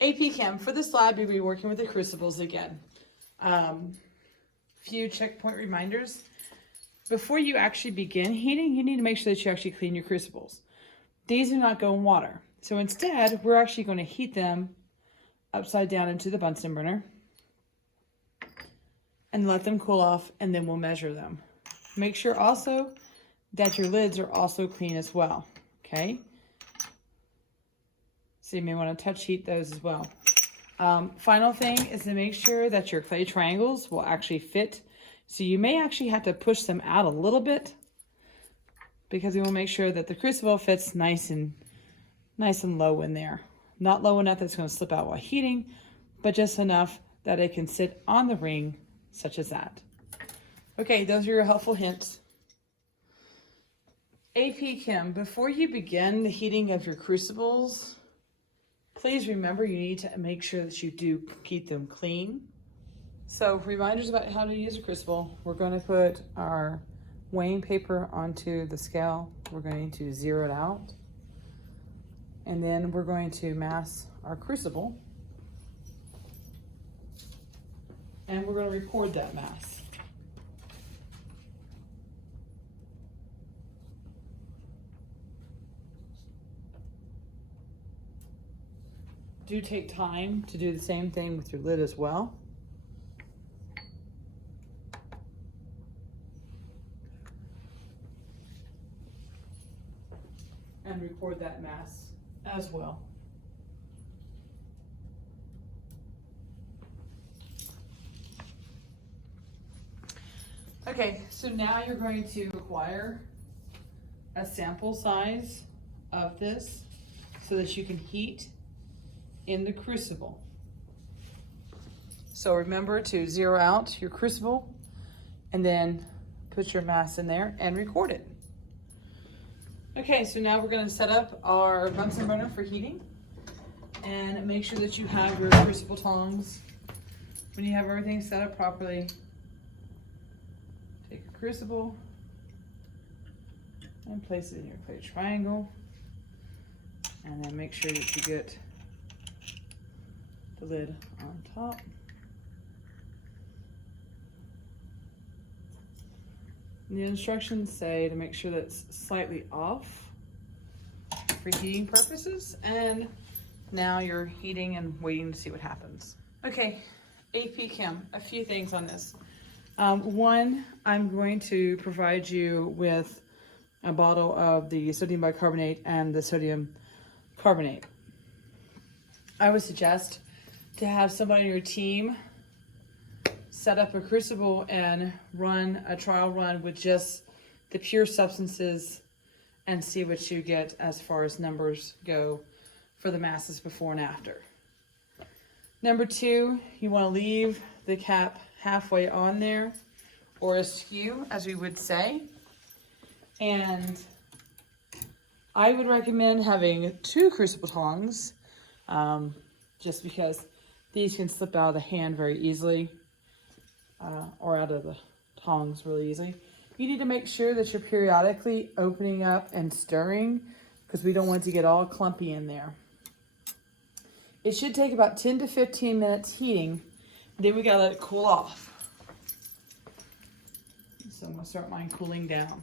AP Chem, for this lab, you'll be working with the crucibles again. Few checkpoint reminders. Before you actually begin heating, you need to make sure that you actually clean your crucibles. These do not go in water. So instead, we're actually going to heat them upside down into the Bunsen burner and let them cool off, and then we'll measure them. Make sure also that your lids are also clean as well, okay? So you may want to touch heat those as well. Final thing is to make sure that your clay triangles will actually fit. So you may actually have to push them out a little bit because we will make sure that the crucible fits nice and low in there. Not low enough that it's going to slip out while heating, but just enough that it can sit on the ring, such as that. Okay, those are your helpful hints. AP Chem, before you begin the heating of your crucibles, please remember you need to make sure that you do keep them clean. So reminders about how to use a crucible. We're going to put our weighing paper onto the scale. We're going to zero it out. And then we're going to mass our crucible. And we're going to record that mass. Do take time to do the same thing with your lid as well. And record that mass as well. Okay, so now you're going to acquire a sample size of this so that you can heat in the crucible. So remember to zero out your crucible and then put your mass in there and record it. Okay, so now we're going to set up our Bunsen burner for heating, and make sure that you have your crucible tongs. When you have everything set up properly, take a crucible and place it in your clay triangle, and then make sure that you get the lid on top. The instructions say to make sure that it's slightly off for heating purposes, and now you're heating and waiting to see what happens. Okay, AP Chem, a few things on this. One, I'm going to provide you with a bottle of the sodium bicarbonate and the sodium carbonate. I would suggest to have somebody on your team set up a crucible and run a trial run with just the pure substances and see what you get as far as numbers go for the masses before and after. Number two, you want to leave the cap halfway on there, or askew, as we would say. And I would recommend having 2 crucible tongs, just because these can slip out of the hand very easily. Or out of the tongs really easily. You need to make sure that you're periodically opening up and stirring, because we don't want it to get all clumpy in there. It should take about 10 to 15 minutes heating, then we gotta let it cool off. So I'm gonna start mine cooling down.